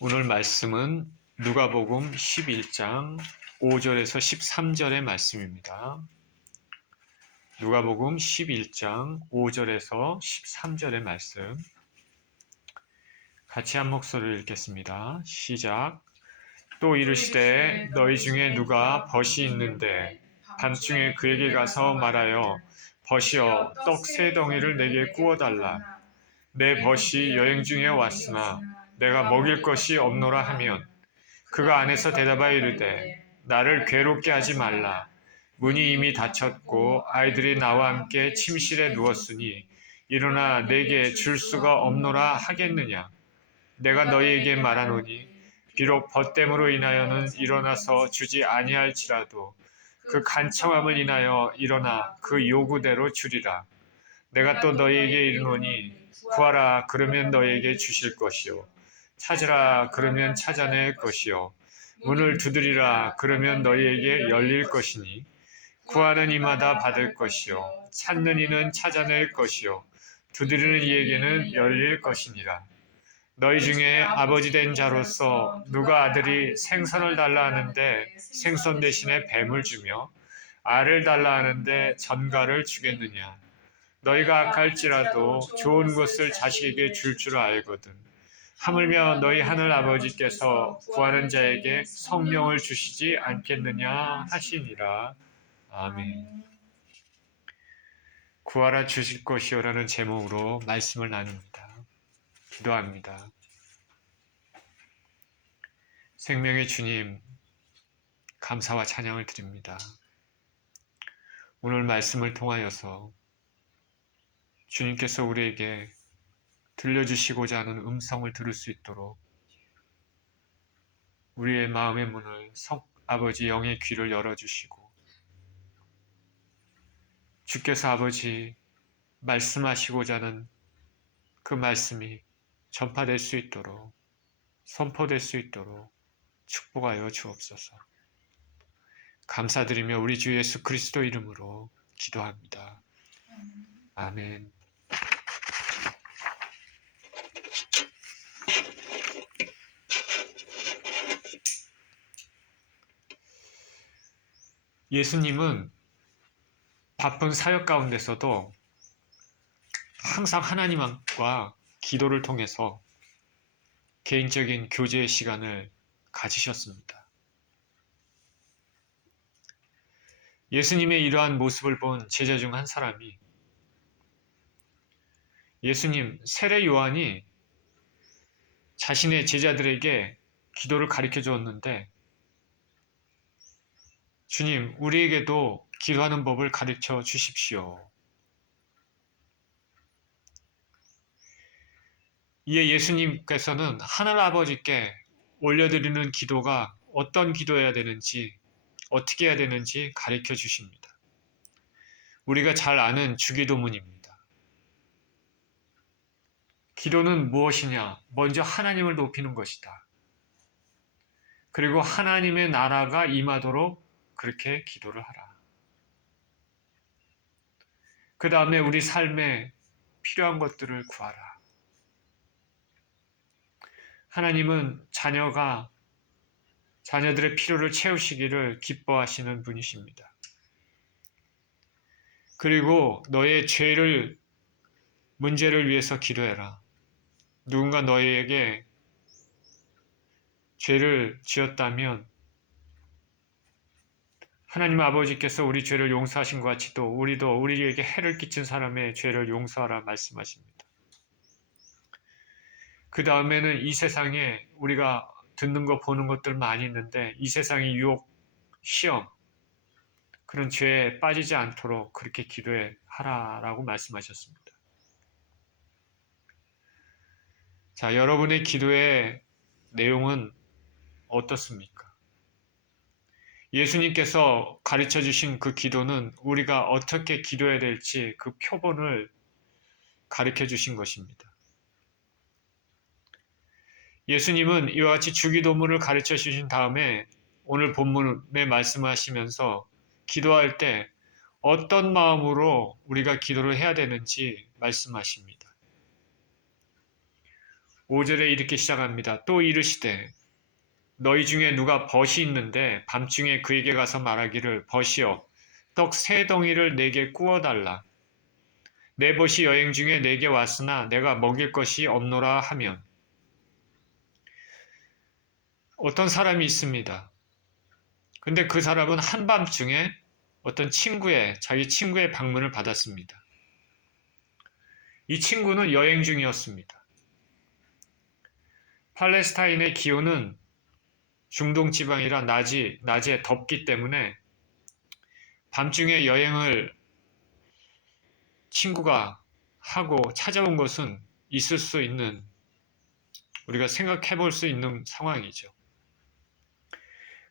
오늘 말씀은 누가복음 11장 5절에서 13절의 말씀입니다. 누가복음 11장 5절에서 13절의 말씀 같이 한 목소리를 읽겠습니다. 시작. 또 이르시되 너희 중에 누가 벗이 있는데 밤중에 그에게 가서 말하여 벗이여 떡 세 덩이를 내게 구워달라. 내 벗이 여행 중에 왔으나 내가 먹일 것이 없노라 하면 그가 안에서 대답하여 이르되 나를 괴롭게 하지 말라. 문이 이미 닫혔고 아이들이 나와 함께 침실에 누웠으니 일어나 내게 줄 수가 없노라 하겠느냐. 내가 너희에게 말하노니 비록 벗됨으로 인하여는 일어나서 주지 아니할지라도 그 간청함을 인하여 일어나 그 요구대로 주리라. 내가 또 너희에게 이르노니 구하라 그러면 너희에게 주실 것이요 찾으라 그러면 찾아낼 것이요 문을 두드리라 그러면 너희에게 열릴 것이니 구하는 이마다 받을 것이요 찾는 이는 찾아낼 것이요 두드리는 이에게는 열릴 것이니라. 너희 중에 아버지 된 자로서 누가 아들이 생선을 달라 하는데 생선 대신에 뱀을 주며 알을 달라 하는데 전갈을 주겠느냐. 너희가 악할지라도 좋은 것을 자식에게 줄 줄 알거든. 하물며 너희 하늘 아버지께서 구하는 자에게 성령을 주시지 않겠느냐 하시니라. 아멘. 구하라 주실 것이요라는 제목으로 말씀을 나눕니다. 기도합니다. 생명의 주님, 감사와 찬양을 드립니다. 오늘 말씀을 통하여서 주님께서 우리에게 들려주시고자 하는 음성을 들을 수 있도록 우리의 마음의 문을 아버지 영의 귀를 열어주시고 주께서 아버지 말씀하시고자 하는 그 말씀이 전파될 수 있도록 선포될 수 있도록 축복하여 주옵소서. 감사드리며 우리 주 예수 그리스도 이름으로 기도합니다. 아멘. 예수님은 바쁜 사역 가운데서도 항상 하나님과 기도를 통해서 개인적인 교제의 시간을 가지셨습니다. 예수님의 이러한 모습을 본 제자 중 한 사람이 예수님, 세례 요한이 자신의 제자들에게 기도를 가르쳐 주었는데 주님, 우리에게도 기도하는 법을 가르쳐 주십시오. 이에 예수님께서는 하늘 아버지께 올려드리는 기도가 어떤 기도해야 되는지, 어떻게 해야 되는지 가르쳐 주십니다. 우리가 잘 아는 주기도문입니다. 기도는 무엇이냐? 먼저 하나님을 높이는 것이다. 그리고 하나님의 나라가 임하도록 그렇게 기도를 하라. 그 다음에 우리 삶에 필요한 것들을 구하라. 하나님은 자녀들의 필요를 채우시기를 기뻐하시는 분이십니다. 그리고 너의 문제를 위해서 기도해라. 누군가 너에게 죄를 지었다면 하나님 아버지께서 우리 죄를 용서하신 것 같이 또 우리도 우리에게 해를 끼친 사람의 죄를 용서하라 말씀하십니다. 그 다음에는 이 세상에 우리가 듣는 것 보는 것들 많이 있는데 이 세상의 유혹, 시험 그런 죄에 빠지지 않도록 그렇게 기도하라라고 말씀하셨습니다. 자, 여러분의 기도의 내용은 어떻습니까? 예수님께서 가르쳐 주신 그 기도는 우리가 어떻게 기도해야 될지 그 표본을 가르쳐 주신 것입니다. 예수님은 이와 같이 주기도문을 가르쳐 주신 다음에 오늘 본문에 말씀하시면서 기도할 때 어떤 마음으로 우리가 기도를 해야 되는지 말씀하십니다. 5절에 이렇게 시작합니다. 또 이르시되 너희 중에 누가 벗이 있는데 밤중에 그에게 가서 말하기를 벗이여 떡 3덩이를 내게 구워달라. 내 벗이 여행 중에 내게 왔으나 내가 먹일 것이 없노라 하면. 어떤 사람이 있습니다. 근데 그 사람은 한밤중에 어떤 자기 친구의 방문을 받았습니다. 이 친구는 여행 중이었습니다. 팔레스타인의 기온은 중동 지방이라 낮에 덥기 때문에 밤중에 여행을 친구가 하고 찾아온 것은 있을 수 있는, 우리가 생각해 볼 수 있는 상황이죠.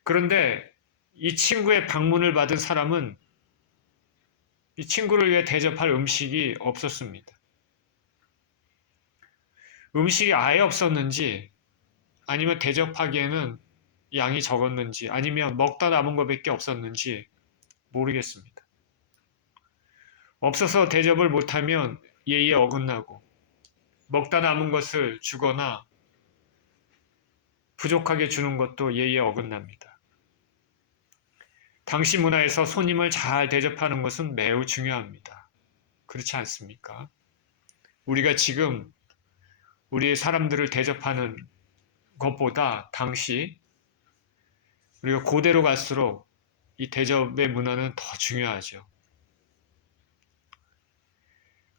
그런데 이 친구의 방문을 받은 사람은 이 친구를 위해 대접할 음식이 없었습니다. 음식이 아예 없었는지, 아니면 대접하기에는 양이 적었는지, 아니면 먹다 남은 것밖에 없었는지 모르겠습니다. 없어서 대접을 못하면 예의에 어긋나고, 먹다 남은 것을 주거나 부족하게 주는 것도 예의에 어긋납니다. 당시 문화에서 손님을 잘 대접하는 것은 매우 중요합니다. 그렇지 않습니까? 우리가 지금 우리의 사람들을 대접하는 것보다 당시 우리가 고대로 갈수록 이 대접의 문화는 더 중요하죠.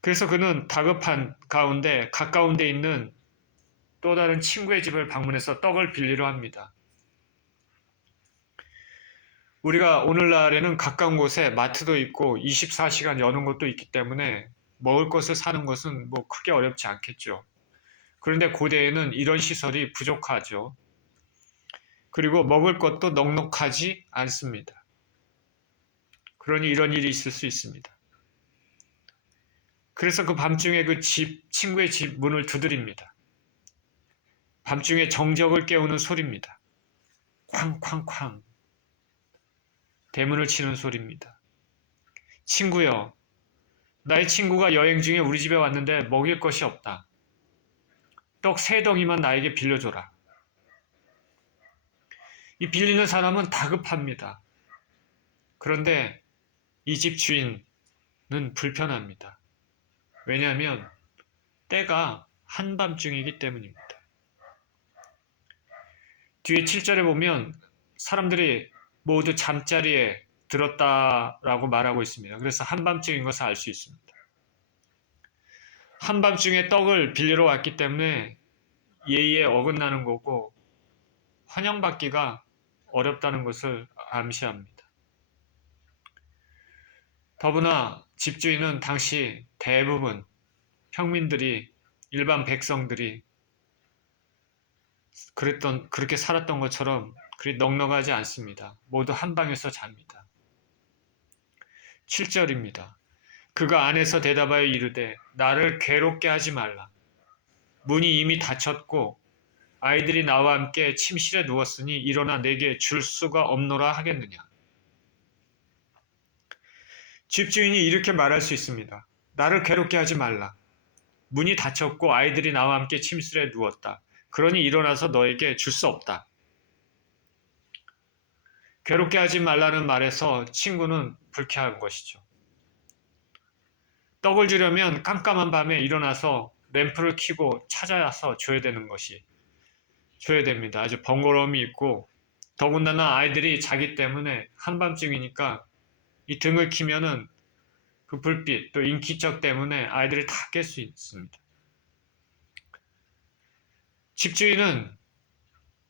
그래서 그는 다급한 가운데 가까운 데 있는 또 다른 친구의 집을 방문해서 떡을 빌리려 합니다. 우리가 오늘날에는 가까운 곳에 마트도 있고 24시간 여는 곳도 있기 때문에 먹을 것을 사는 것은 뭐 크게 어렵지 않겠죠. 그런데 고대에는 이런 시설이 부족하죠. 그리고 먹을 것도 넉넉하지 않습니다. 그러니 이런 일이 있을 수 있습니다. 그래서 그 밤중에 친구의 집 문을 두드립니다. 밤중에 정적을 깨우는 소리입니다. 쾅쾅쾅. 대문을 치는 소리입니다. 친구여, 나의 친구가 여행 중에 우리 집에 왔는데 먹일 것이 없다. 떡 3덩이만 나에게 빌려줘라. 이 빌리는 사람은 다급합니다. 그런데 이 집 주인은 불편합니다. 왜냐하면 때가 한밤중이기 때문입니다. 뒤에 7절에 보면 사람들이 모두 잠자리에 들었다라고 말하고 있습니다. 그래서 한밤중인 것을 알 수 있습니다. 한밤중에 떡을 빌리러 왔기 때문에 예의에 어긋나는 거고 환영받기가 어렵다는 것을 암시합니다. 더구나 집주인은 당시 대부분 평민들이, 일반 백성들이 그렇게 살았던 것처럼 그리 넉넉하지 않습니다. 모두 한 방에서 잡니다. 7절입니다. 그가 안에서 대답하여 이르되 나를 괴롭게 하지 말라. 문이 이미 닫혔고 아이들이 나와 함께 침실에 누웠으니 일어나 내게 줄 수가 없노라 하겠느냐. 집주인이 이렇게 말할 수 있습니다. 나를 괴롭게 하지 말라. 문이 닫혔고 아이들이 나와 함께 침실에 누웠다. 그러니 일어나서 너에게 줄 수 없다. 괴롭게 하지 말라는 말에서 친구는 불쾌한 것이죠. 떡을 주려면 깜깜한 밤에 일어나서 램프를 켜고 찾아서 줘야 됩니다. 아주 번거로움이 있고, 더군다나 아이들이 자기 때문에 한밤중이니까 이 등을 켜면은 그 불빛, 또 인기척 때문에 아이들이 다 깰 수 있습니다. 집주인은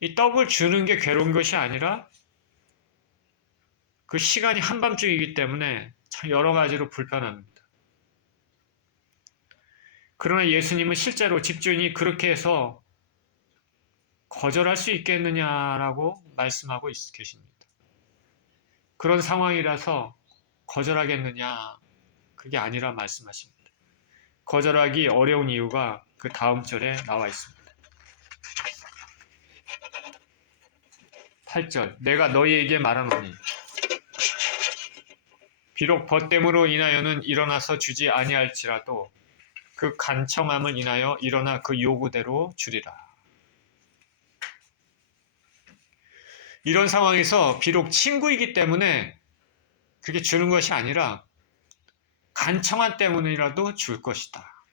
이 떡을 주는 게 괴로운 것이 아니라 그 시간이 한밤중이기 때문에 참 여러 가지로 불편합니다. 그러나 예수님은 실제로 집주인이 그렇게 해서 거절할 수 있겠느냐라고 말씀하고 계십니다. 그런 상황이라서 거절하겠느냐, 그게 아니라 말씀하십니다. 거절하기 어려운 이유가 그 다음 절에 나와 있습니다. 8절, 내가 너희에게 말하노니 비록 벗됨으로 인하여는 일어나서 주지 아니할지라도 그 간청함을 인하여 일어나 그 요구대로 주리라. 이런 상황에서 비록 친구이기 때문에 그게 주는 것이 아니라 간청함 때문이라도 줄 것이다.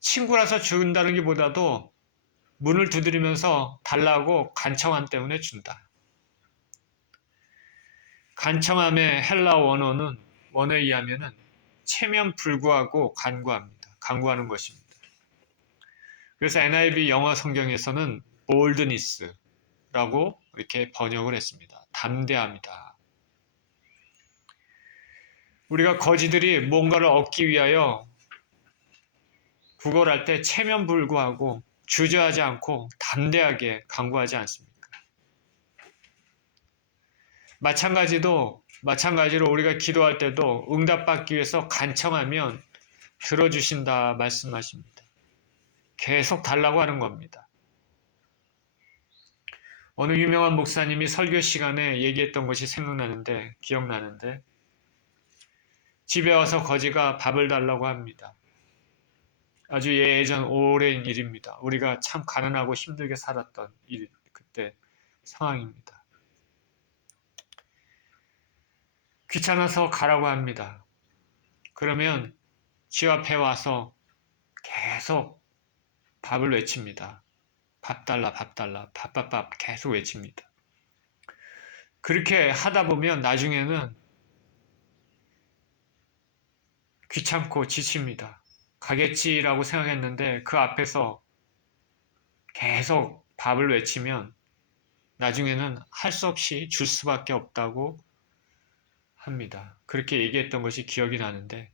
친구라서 준다는 게 보다도 문을 두드리면서 달라고 간청함 때문에 준다. 간청함의 헬라 원어에 의하면은 체면 불구하고 간구합니다. 간구하는 것입니다. 그래서 NIV 영어 성경에서는 boldness라고 이렇게 번역을 했습니다. 담대합니다. 우리가 거지들이 뭔가를 얻기 위하여 구걸할 때 체면 불구하고 주저하지 않고 담대하게 간구하지 않습니까? 마찬가지로 우리가 기도할 때도 응답받기 위해서 간청하면 들어주신다 말씀하십니다. 계속 달라고 하는 겁니다. 어느 유명한 목사님이 설교 시간에 얘기했던 것이 기억나는데 집에 와서 거지가 밥을 달라고 합니다. 아주 예전 오랜 일입니다. 우리가 참 가난하고 힘들게 살았던 그때 상황입니다. 귀찮아서 가라고 합니다. 그러면 집 앞에 와서 계속 밥을 외칩니다. 밥 달라, 밥 달라, 밥 계속 외칩니다. 그렇게 하다 보면 나중에는 귀찮고 지칩니다. 가겠지라고 생각했는데 그 앞에서 계속 밥을 외치면 나중에는 할 수 없이 줄 수밖에 없다고 합니다. 그렇게 얘기했던 것이 기억이 나는데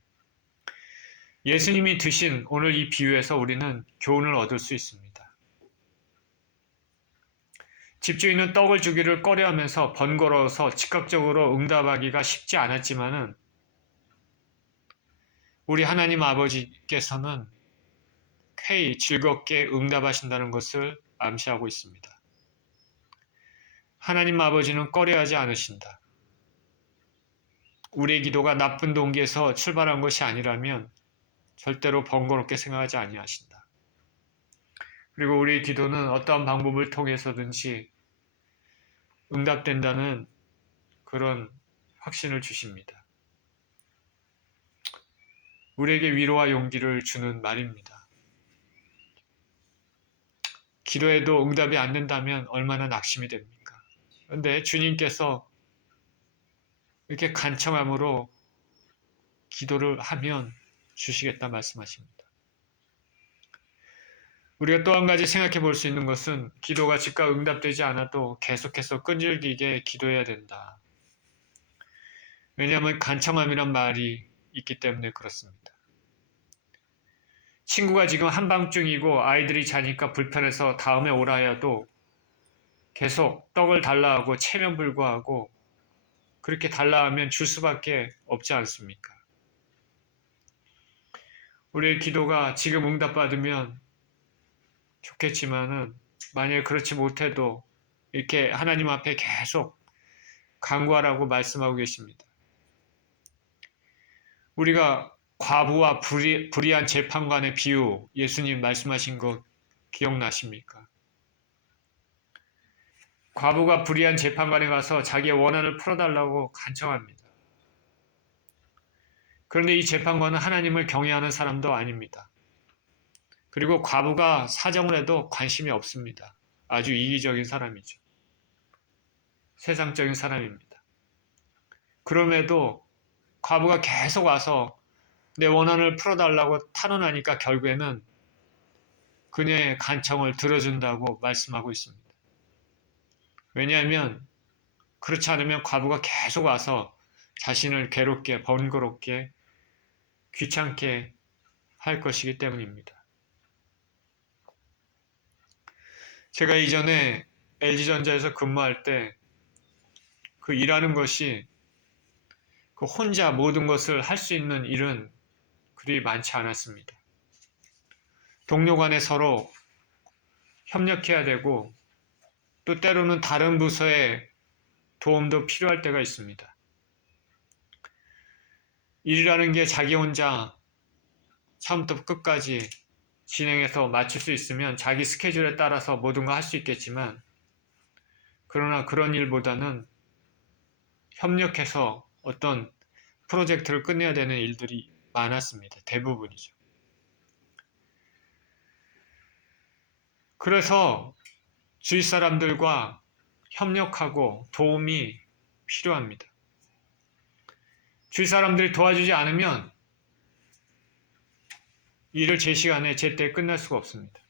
예수님이 드신 오늘 이 비유에서 우리는 교훈을 얻을 수 있습니다. 집주인은 떡을 주기를 꺼려하면서 번거로워서 즉각적으로 응답하기가 쉽지 않았지만은 우리 하나님 아버지께서는 쾌히 즐겁게 응답하신다는 것을 암시하고 있습니다. 하나님 아버지는 꺼려하지 않으신다. 우리의 기도가 나쁜 동기에서 출발한 것이 아니라면 절대로 번거롭게 생각하지 아니하신다. 그리고 우리의 기도는 어떠한 방법을 통해서든지 응답된다는 그런 확신을 주십니다. 우리에게 위로와 용기를 주는 말입니다. 기도해도 응답이 안 된다면 얼마나 낙심이 됩니까? 그런데 주님께서 이렇게 간청함으로 기도를 하면 주시겠다 말씀하십니다. 우리가 또 한 가지 생각해 볼 수 있는 것은 기도가 즉각 응답되지 않아도 계속해서 끈질기게 기도해야 된다. 왜냐하면 간청함이란 말이 있기 때문에 그렇습니다. 친구가 지금 한밤중이고 아이들이 자니까 불편해서 다음에 오라 해도 계속 떡을 달라 하고 체면 불구하고 그렇게 달라 하면 줄 수밖에 없지 않습니까? 우리의 기도가 지금 응답받으면 좋겠지만은 만약에 그렇지 못해도 이렇게 하나님 앞에 계속 간구하라고 말씀하고 계십니다. 우리가 과부와 불의한 재판관의 비유 예수님 말씀하신 거 기억나십니까? 과부가 불의한 재판관에 가서 자기의 원한을 풀어달라고 간청합니다. 그런데 이 재판관은 하나님을 경외하는 사람도 아닙니다. 그리고 과부가 사정을 해도 관심이 없습니다. 아주 이기적인 사람이죠. 세상적인 사람입니다. 그럼에도 과부가 계속 와서 내 원한을 풀어달라고 탄원하니까 결국에는 그녀의 간청을 들어준다고 말씀하고 있습니다. 왜냐하면 그렇지 않으면 과부가 계속 와서 자신을 괴롭게 번거롭게 귀찮게 할 것이기 때문입니다. 제가 이전에 LG전자에서 근무할 때 그 일하는 것이 그 혼자 모든 것을 할 수 있는 일은 그리 많지 않았습니다. 동료 간에 서로 협력해야 되고 또 때로는 다른 부서의 도움도 필요할 때가 있습니다. 일이라는 게 자기 혼자 처음부터 끝까지 진행해서 마칠 수 있으면 자기 스케줄에 따라서 모든 거 할 수 있겠지만, 그러나 그런 일보다는 협력해서 어떤 프로젝트를 끝내야 되는 일들이 많았습니다. 대부분이죠. 그래서 주위 사람들과 협력하고 도움이 필요합니다. 주위 사람들이 도와주지 않으면 일을 제 시간에 제때 끝낼 수가 없습니다.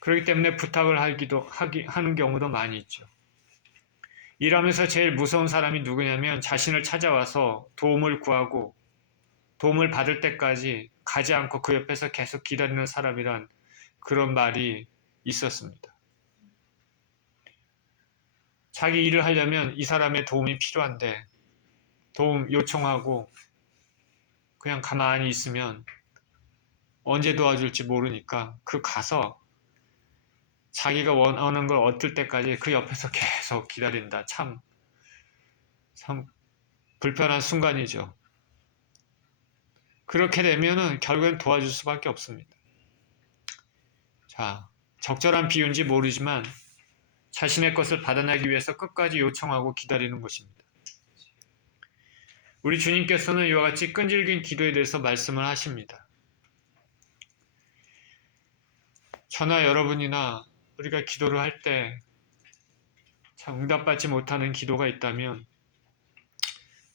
그렇기 때문에 부탁을 하는 경우도 많이 있죠. 일하면서 제일 무서운 사람이 누구냐면 자신을 찾아와서 도움을 구하고 도움을 받을 때까지 가지 않고 그 옆에서 계속 기다리는 사람이란 그런 말이 있었습니다. 자기 일을 하려면 이 사람의 도움이 필요한데 도움 요청하고 그냥 가만히 있으면 언제 도와줄지 모르니까 가서 자기가 원하는 걸 얻을 때까지 그 옆에서 계속 기다린다. 참 불편한 순간이죠. 그렇게 되면은 결국엔 도와줄 수밖에 없습니다. 자, 적절한 비유인지 모르지만 자신의 것을 받아내기 위해서 끝까지 요청하고 기다리는 것입니다. 우리 주님께서는 이와 같이 끈질긴 기도에 대해서 말씀을 하십니다. 저나 여러분이나 우리가 기도를 할 때 참 응답받지 못하는 기도가 있다면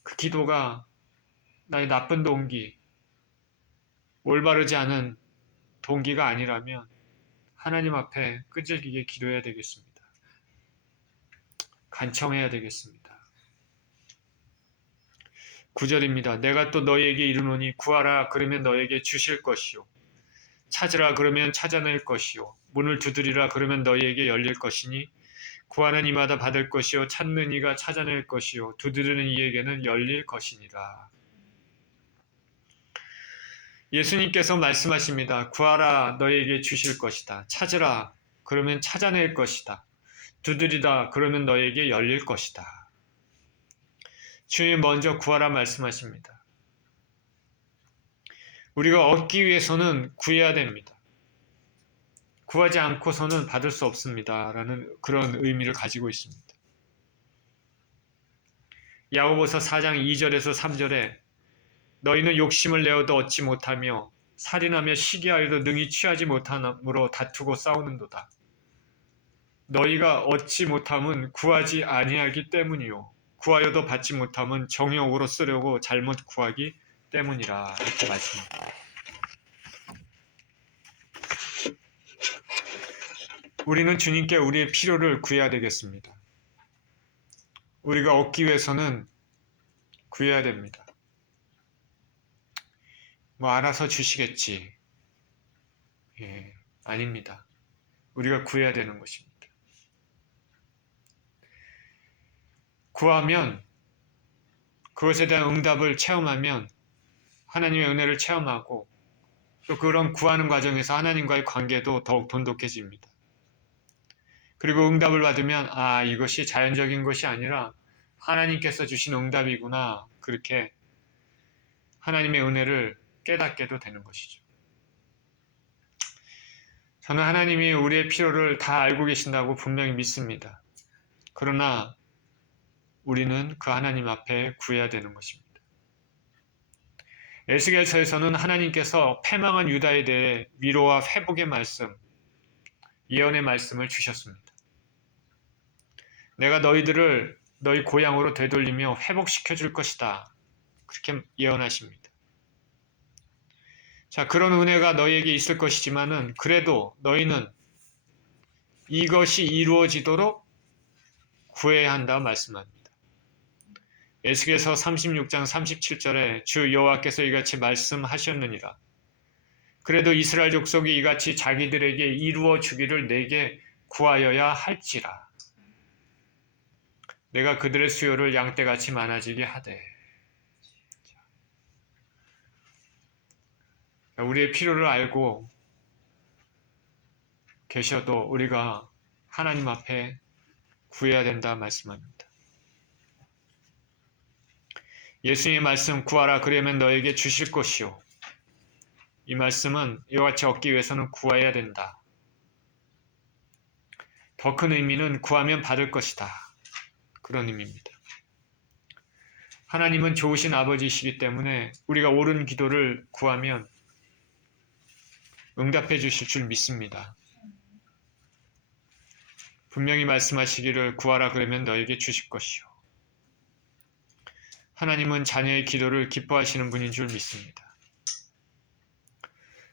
그 기도가 나의 나쁜 동기, 올바르지 않은 동기가 아니라면 하나님 앞에 끈질기게 기도해야 되겠습니다. 간청해야 되겠습니다. 9절입니다. 내가 또 너희에게 이르노니 구하라 그러면 너희에게 주실 것이요 찾으라 그러면 찾아낼 것이요 문을 두드리라 그러면 너희에게 열릴 것이니 구하는 이마다 받을 것이요 찾는 이가 찾아낼 것이요 두드리는 이에게는 열릴 것이니라. 예수님께서 말씀하십니다. 구하라 너희에게 주실 것이다. 찾으라 그러면 찾아낼 것이다. 두드리다 그러면 너희에게 열릴 것이다. 주님 먼저 구하라 말씀하십니다. 우리가 얻기 위해서는 구해야 됩니다. 구하지 않고서는 받을 수 없습니다. 라는 그런 의미를 가지고 있습니다. 야고보서 4장 2절에서 3절에 너희는 욕심을 내어도 얻지 못하며 살인하며 시기하여도 능히 취하지 못함으로 다투고 싸우는도다. 너희가 얻지 못함은 구하지 아니하기 때문이요 구하여도 받지 못함은 정욕으로 쓰려고 잘못 구하기 때문이라. 이렇게 말씀합니다. 우리는 주님께 우리의 필요를 구해야 되겠습니다. 우리가 얻기 위해서는 구해야 됩니다. 알아서 주시겠지. 아닙니다. 우리가 구해야 되는 것입니다. 구하면 그것에 대한 응답을 체험하면 하나님의 은혜를 체험하고 또 그런 구하는 과정에서 하나님과의 관계도 더욱 돈독해집니다. 그리고 응답을 받으면 이것이 자연적인 것이 아니라 하나님께서 주신 응답이구나. 그렇게 하나님의 은혜를 깨닫게도 되는 것이죠. 저는 하나님이 우리의 필요를 다 알고 계신다고 분명히 믿습니다. 그러나 우리는 그 하나님 앞에 구해야 되는 것입니다. 에스겔서에서는 하나님께서 패망한 유다에 대해 위로와 회복의 말씀, 예언의 말씀을 주셨습니다. 내가 너희들을 너희 고향으로 되돌리며 회복시켜 줄 것이다. 그렇게 예언하십니다. 자, 그런 은혜가 너희에게 있을 것이지만은 그래도 너희는 이것이 이루어지도록 구해야 한다 말씀합니다. 에스겔서 36장 37절에 주 여호와께서 이같이 말씀하셨느니라. 그래도 이스라엘 족속이 이같이 자기들에게 이루어 주기를 내게 구하여야 할지라. 내가 그들의 수요를 양떼같이 많아지게 하되. 우리의 필요를 알고 계셔도 우리가 하나님 앞에 구해야 된다 말씀합니다. 예수님의 말씀 구하라 그러면 너에게 주실 것이요 이 말씀은 이와 같이 얻기 위해서는 구해야 된다. 더 큰 의미는 구하면 받을 것이다. 그런 의미입니다. 하나님은 좋으신 아버지이시기 때문에 우리가 옳은 기도를 구하면 응답해 주실 줄 믿습니다. 분명히 말씀하시기를 구하라 그러면 너에게 주실 것이요. 하나님은 자녀의 기도를 기뻐하시는 분인 줄 믿습니다.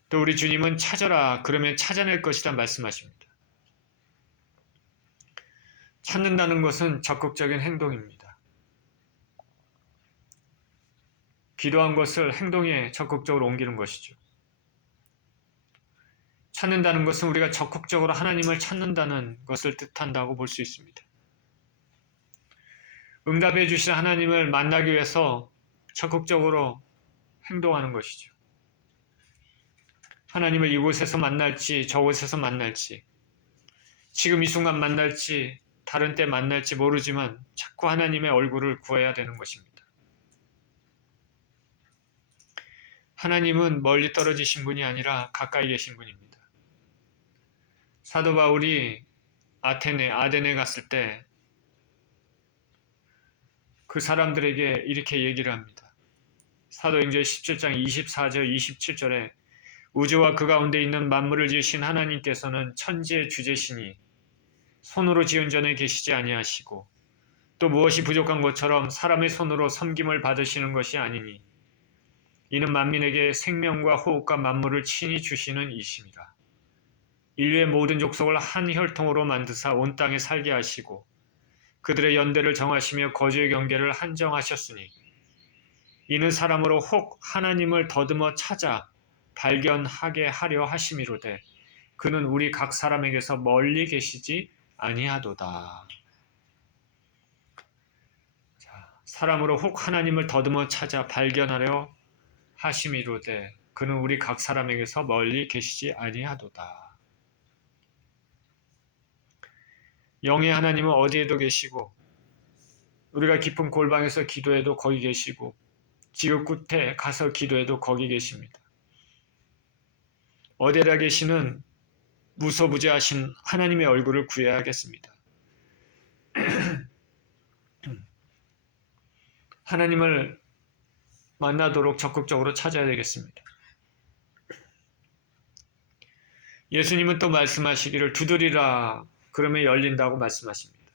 또 우리 주님은 찾아라 그러면 찾아낼 것이다 말씀하십니다. 찾는다는 것은 적극적인 행동입니다. 기도한 것을 행동에 적극적으로 옮기는 것이죠. 찾는다는 것은 우리가 적극적으로 하나님을 찾는다는 것을 뜻한다고 볼 수 있습니다. 응답해 주신 하나님을 만나기 위해서 적극적으로 행동하는 것이죠. 하나님을 이곳에서 만날지 저곳에서 만날지 지금 이 순간 만날지 다른 때 만날지 모르지만 자꾸 하나님의 얼굴을 구해야 되는 것입니다. 하나님은 멀리 떨어지신 분이 아니라 가까이 계신 분입니다. 사도 바울이 아데네 갔을 때 그 사람들에게 이렇게 얘기를 합니다. 사도행전 17장 24절 27절에 우주와 그 가운데 있는 만물을 지으신 하나님께서는 천지의 주제시니 손으로 지은 전에 계시지 아니하시고 또 무엇이 부족한 것처럼 사람의 손으로 섬김을 받으시는 것이 아니니 이는 만민에게 생명과 호흡과 만물을 친히 주시는 이심이라. 인류의 모든 족속을 한 혈통으로 만드사 온 땅에 살게 하시고 그들의 연대를 정하시며 거주의 경계를 한정하셨으니 이는 사람으로 혹 하나님을 더듬어 찾아 발견하게 하려 하심이로되 그는 우리 각 사람에게서 멀리 계시지 아니하도다. 사람으로 혹 하나님을 더듬어 찾아 발견하려 하심이로되 그는 우리 각 사람에게서 멀리 계시지 아니하도다. 영의 하나님은 어디에도 계시고 우리가 깊은 골방에서 기도해도 거기 계시고 지옥 끝에 가서 기도해도 거기 계십니다. 어디에나 계시는 무소부재하신 하나님의 얼굴을 구해야겠습니다. 하나님을 만나도록 적극적으로 찾아야 되겠습니다. 예수님은 또 말씀하시기를 두드리라 그러면 열린다고 말씀하십니다.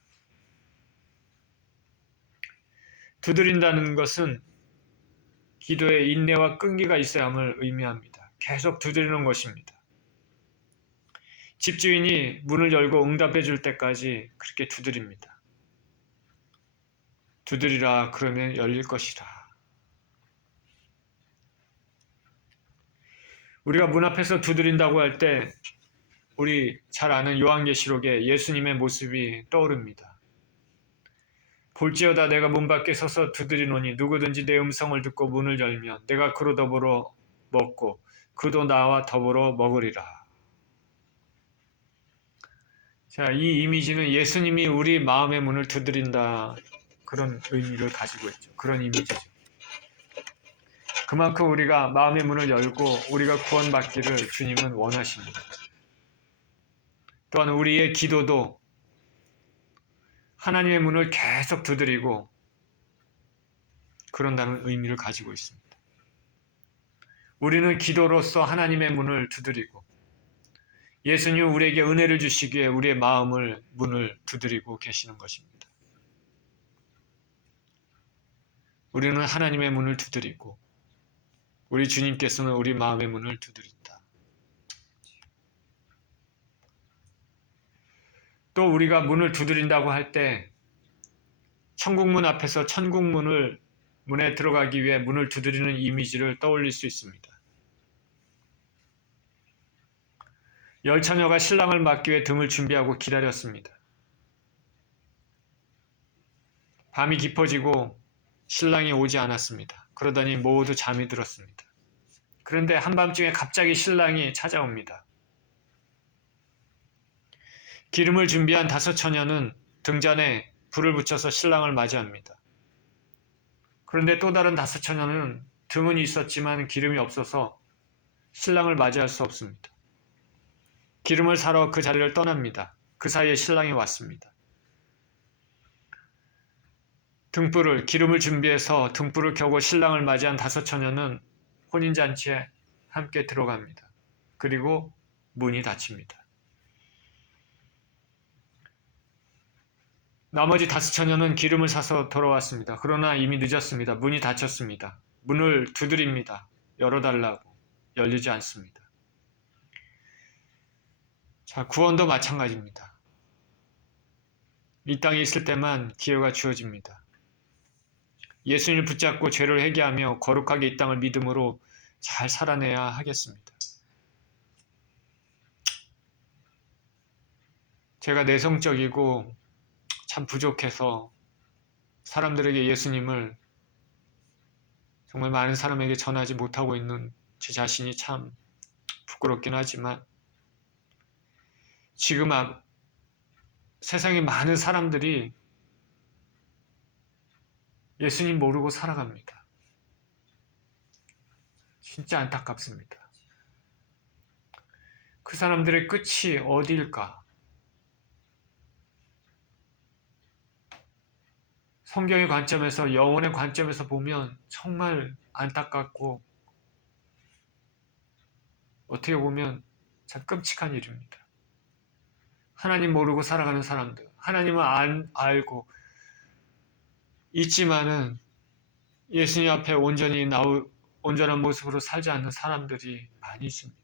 두드린다는 것은 기도에 인내와 끈기가 있어야 함을 의미합니다. 계속 두드리는 것입니다. 집주인이 문을 열고 응답해 줄 때까지 그렇게 두드립니다. 두드리라 그러면 열릴 것이라. 우리가 문 앞에서 두드린다고 할 때 우리 잘 아는 요한계시록에 예수님의 모습이 떠오릅니다. 볼지어다 내가 문 밖에 서서 두드리노니 누구든지 내 음성을 듣고 문을 열면 내가 그로 더불어 먹고 그도 나와 더불어 먹으리라. 자, 이 이미지는 예수님이 우리 마음의 문을 두드린다 그런 의미를 가지고 있죠. 그런 이미지죠. 그만큼 우리가 마음의 문을 열고 우리가 구원받기를 주님은 원하십니다. 또한 우리의 기도도 하나님의 문을 계속 두드리고 그런다는 의미를 가지고 있습니다. 우리는 기도로서 하나님의 문을 두드리고 예수님은 우리에게 은혜를 주시기에 우리의 마음을 문을 두드리고 계시는 것입니다. 우리는 하나님의 문을 두드리고 우리 주님께서는 우리 마음의 문을 두드린다. 또 우리가 문을 두드린다고 할 때 천국문 앞에서 문에 들어가기 위해 문을 두드리는 이미지를 떠올릴 수 있습니다. 열처녀가 신랑을 맞기 위해 등을 준비하고 기다렸습니다. 밤이 깊어지고 신랑이 오지 않았습니다. 그러더니 모두 잠이 들었습니다. 그런데 한밤중에 갑자기 신랑이 찾아옵니다. 기름을 준비한 5 처녀는 등잔에 불을 붙여서 신랑을 맞이합니다. 그런데 또 다른 5 처녀는 등은 있었지만 기름이 없어서 신랑을 맞이할 수 없습니다. 기름을 사러 그 자리를 떠납니다. 그 사이에 신랑이 왔습니다. 기름을 준비해서 등불을 켜고 신랑을 맞이한 5처녀는 혼인잔치에 함께 들어갑니다. 그리고 문이 닫힙니다. 나머지 5처녀는 기름을 사서 돌아왔습니다. 그러나 이미 늦었습니다. 문이 닫혔습니다. 문을 두드립니다. 열어달라고. 열리지 않습니다. 자, 구원도 마찬가지입니다. 이 땅에 있을 때만 기회가 주어집니다. 예수님을 붙잡고 죄를 회개하며 거룩하게 이 땅을 믿음으로 잘 살아내야 하겠습니다. 제가 내성적이고 참 부족해서 사람들에게 예수님을 정말 많은 사람에게 전하지 못하고 있는 제 자신이 참 부끄럽긴 하지만 지금 세상에 많은 사람들이 예수님 모르고 살아갑니다. 진짜 안타깝습니다. 그 사람들의 끝이 어디일까? 성경의 관점에서, 영혼의 관점에서 보면 정말 안타깝고 어떻게 보면 참 끔찍한 일입니다. 하나님 모르고 살아가는 사람들, 하나님을 알고 있지만은 예수님 앞에 온전한 모습으로 살지 않는 사람들이 많이 있습니다.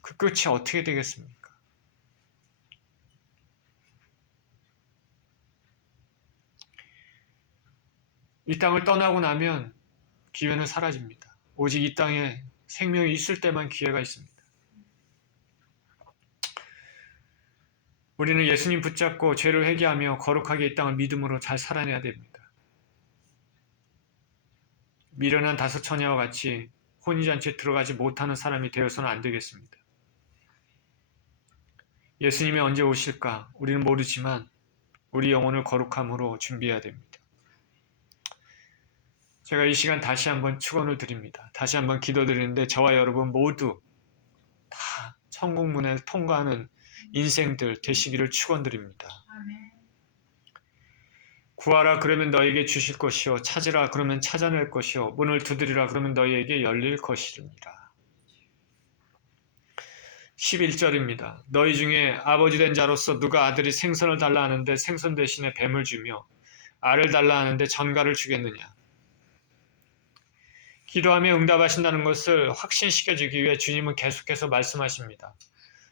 그 끝이 어떻게 되겠습니까? 이 땅을 떠나고 나면 기회는 사라집니다. 오직 이 땅에 생명이 있을 때만 기회가 있습니다. 우리는 예수님 붙잡고 죄를 회개하며 거룩하게 이 땅을 믿음으로 잘 살아내야 됩니다. 미련한 5처녀와 같이 혼인잔치에 들어가지 못하는 사람이 되어서는 안 되겠습니다. 예수님이 언제 오실까 우리는 모르지만 우리 영혼을 거룩함으로 준비해야 됩니다. 제가 이 시간 다시 한번 축원을 드립니다. 다시 한번 기도드리는데 저와 여러분 모두 다 천국문을 통과하는 인생들 되시기를 축원드립니다. 구하라 그러면 너에게 주실 것이요 찾으라 그러면 찾아낼 것이요 문을 두드리라 그러면 너희에게 열릴 것이니라. 11절입니다. 너희 중에 아버지 된 자로서 누가 아들이 생선을 달라 하는데 생선 대신에 뱀을 주며 알을 달라 하는데 전갈을 주겠느냐. 기도하며 응답하신다는 것을 확신시켜주기 위해 주님은 계속해서 말씀하십니다.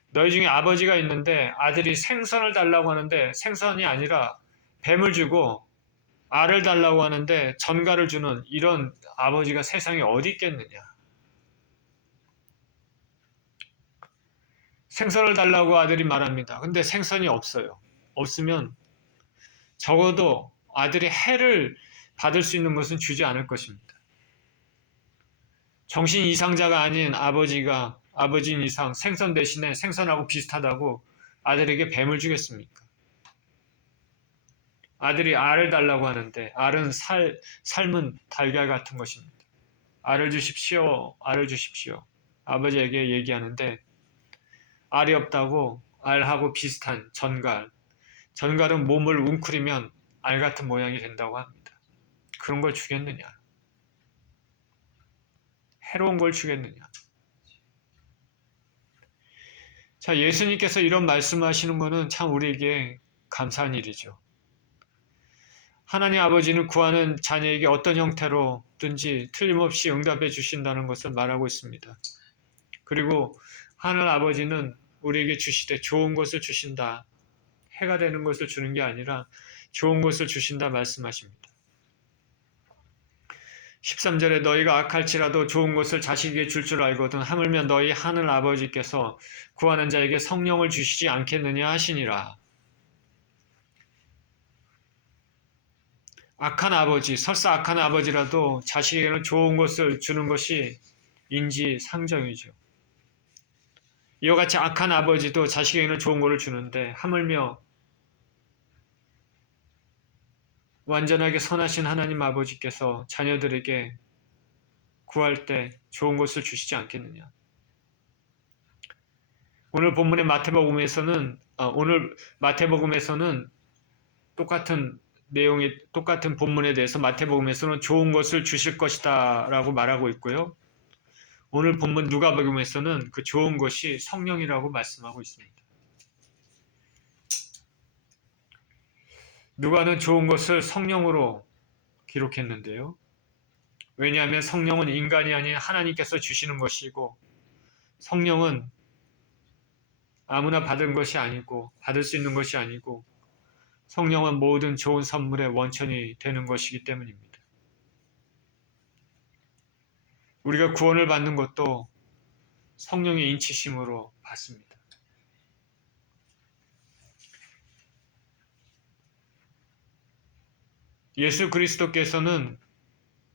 너희 중에 아버지가 있는데 아들이 생선을 달라고 하는데 생선이 아니라 뱀을 주고 알을 달라고 하는데 전갈을 주는 이런 아버지가 세상에 어디 있겠느냐. 생선을 달라고 아들이 말합니다. 근데 생선이 없어요. 없으면 적어도 아들이 해를 받을 수 있는 것은 주지 않을 것입니다. 정신 이상자가 아닌 아버지인 이상 생선 대신에 생선하고 비슷하다고 아들에게 뱀을 주겠습니까? 아들이 알을 달라고 하는데 알은 삶은 달걀 같은 것입니다. 알을 주십시오. 알을 주십시오. 아버지에게 얘기하는데 알이 없다고 알하고 비슷한 전갈은 몸을 웅크리면 알 같은 모양이 된다고 합니다. 그런 걸 주겠느냐? 해로운 걸 주겠느냐? 자, 예수님께서 이런 말씀하시는 것은 참 우리에게 감사한 일이죠. 하나님 아버지는 구하는 자녀에게 어떤 형태로든지 틀림없이 응답해 주신다는 것을 말하고 있습니다. 그리고 하늘 아버지는 우리에게 주시되 좋은 것을 주신다. 해가 되는 것을 주는 게 아니라 좋은 것을 주신다 말씀하십니다. 13절에 너희가 악할지라도 좋은 것을 자식에게 줄 알거든 하물며 너희 하늘 아버지께서 구하는 자에게 성령을 주시지 않겠느냐 하시니라. 설사 악한 아버지라도 자식에게는 좋은 것을 주는 것이 인지상정이죠. 이와 같이 악한 아버지도 자식에게는 좋은 것을 주는데 하물며 완전하게 선하신 하나님 아버지께서 자녀들에게 구할 때 좋은 것을 주시지 않겠느냐. 오늘 본문의 마태복음에서는 똑같은 내용의 똑같은 본문에 대해서 마태복음에서는 좋은 것을 주실 것이다 라고 말하고 있고요. 오늘 본문 누가복음에서는 그 좋은 것이 성령이라고 말씀하고 있습니다. 누가는 좋은 것을 성령으로 기록했는데요. 왜냐하면 성령은 인간이 아닌 하나님께서 주시는 것이고 성령은 아무나 받은 것이 아니고 받을 수 있는 것이 아니고 성령은 모든 좋은 선물의 원천이 되는 것이기 때문입니다. 우리가 구원을 받는 것도 성령의 인치심으로 받습니다. 예수 그리스도께서는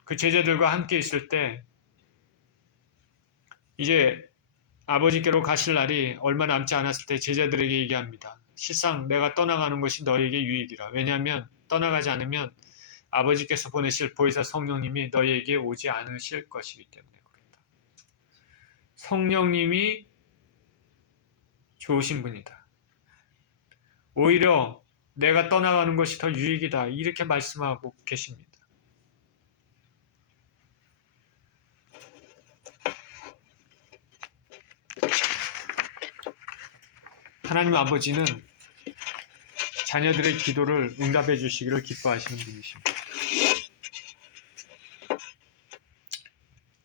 그 제자들과 함께 있을 때 이제 아버지께로 가실 날이 얼마 남지 않았을 때 제자들에게 얘기합니다. 실상 내가 떠나가는 것이 너희에게 유익이라. 왜냐하면 떠나가지 않으면 아버지께서 보내실 보혜사 성령님이 너희에게 오지 않으실 것이기 때문에 그렇다. 성령님이 좋으신 분이다. 오히려 내가 떠나가는 것이 더 유익이다. 이렇게 말씀하고 계십니다. 하나님 아버지는 자녀들의 기도를 응답해 주시기를 기뻐하시는 분이십니다.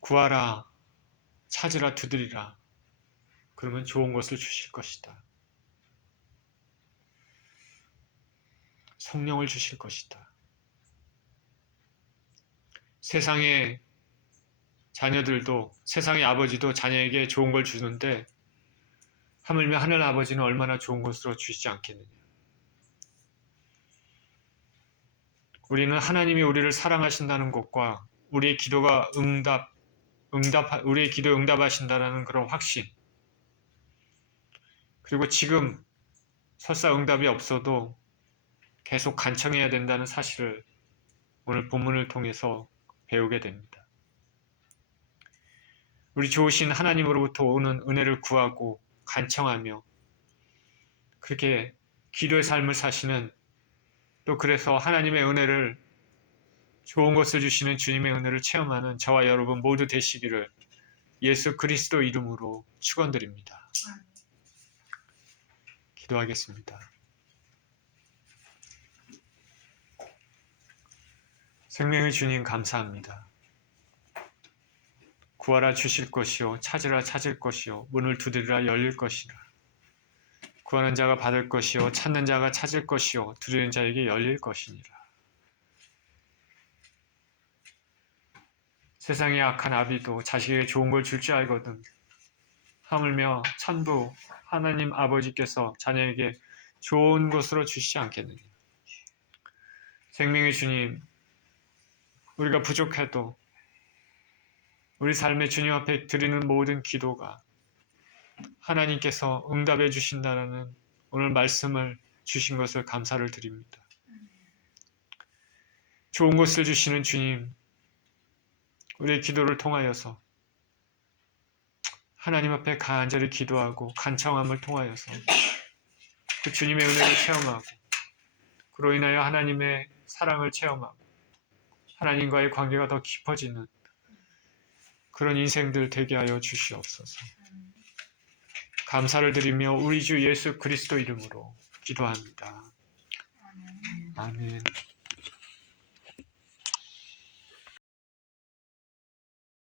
구하라, 찾으라, 두드리라. 그러면 좋은 것을 주실 것이다. 성령을 주실 것이다. 세상의 자녀들도, 세상의 아버지도 자녀에게 좋은 걸 주는데 하물며 하늘 아버지는 얼마나 좋은 것으로 주시지 않겠느냐. 우리는 하나님이 우리를 사랑하신다는 것과 우리의 기도가 우리의 기도에 응답하신다는 그런 확신, 그리고 지금 설사 응답이 없어도 계속 간청해야 된다는 사실을 오늘 본문을 통해서 배우게 됩니다. 우리 좋으신 하나님으로부터 오는 은혜를 구하고 간청하며 그렇게 기도의 삶을 사시는, 또 그래서 하나님의 은혜를, 좋은 것을 주시는 주님의 은혜를 체험하는 저와 여러분 모두 되시기를 예수 그리스도 이름으로 축원드립니다. 기도하겠습니다. 생명의 주님 감사합니다. 구하라 주실 것이요, 찾으라 찾을 것이요, 문을 두드리라 열릴 것이라. 구하는 자가 받을 것이요, 찾는 자가 찾을 것이요, 두드리는 자에게 열릴 것이니라. 세상의 악한 아비도 자식에게 좋은 걸 줄 줄 알거든 하물며 천부 하나님 아버지께서 자녀에게 좋은 것으로 주시지 않겠느냐. 생명의 주님, 우리가 부족해도 우리 삶의 주님 앞에 드리는 모든 기도가 하나님께서 응답해 주신다는 오늘 말씀을 주신 것을 감사를 드립니다. 좋은 것을 주시는 주님, 우리의 기도를 통하여서 하나님 앞에 간절히 기도하고 간청함을 통하여서 그 주님의 은혜를 체험하고 그로 인하여 하나님의 사랑을 체험하고 하나님과의 관계가 더 깊어지는 그런 인생들 되게 하여 주시옵소서. 감사를 드리며 우리 주 예수 그리스도 이름으로 기도합니다. 아멘.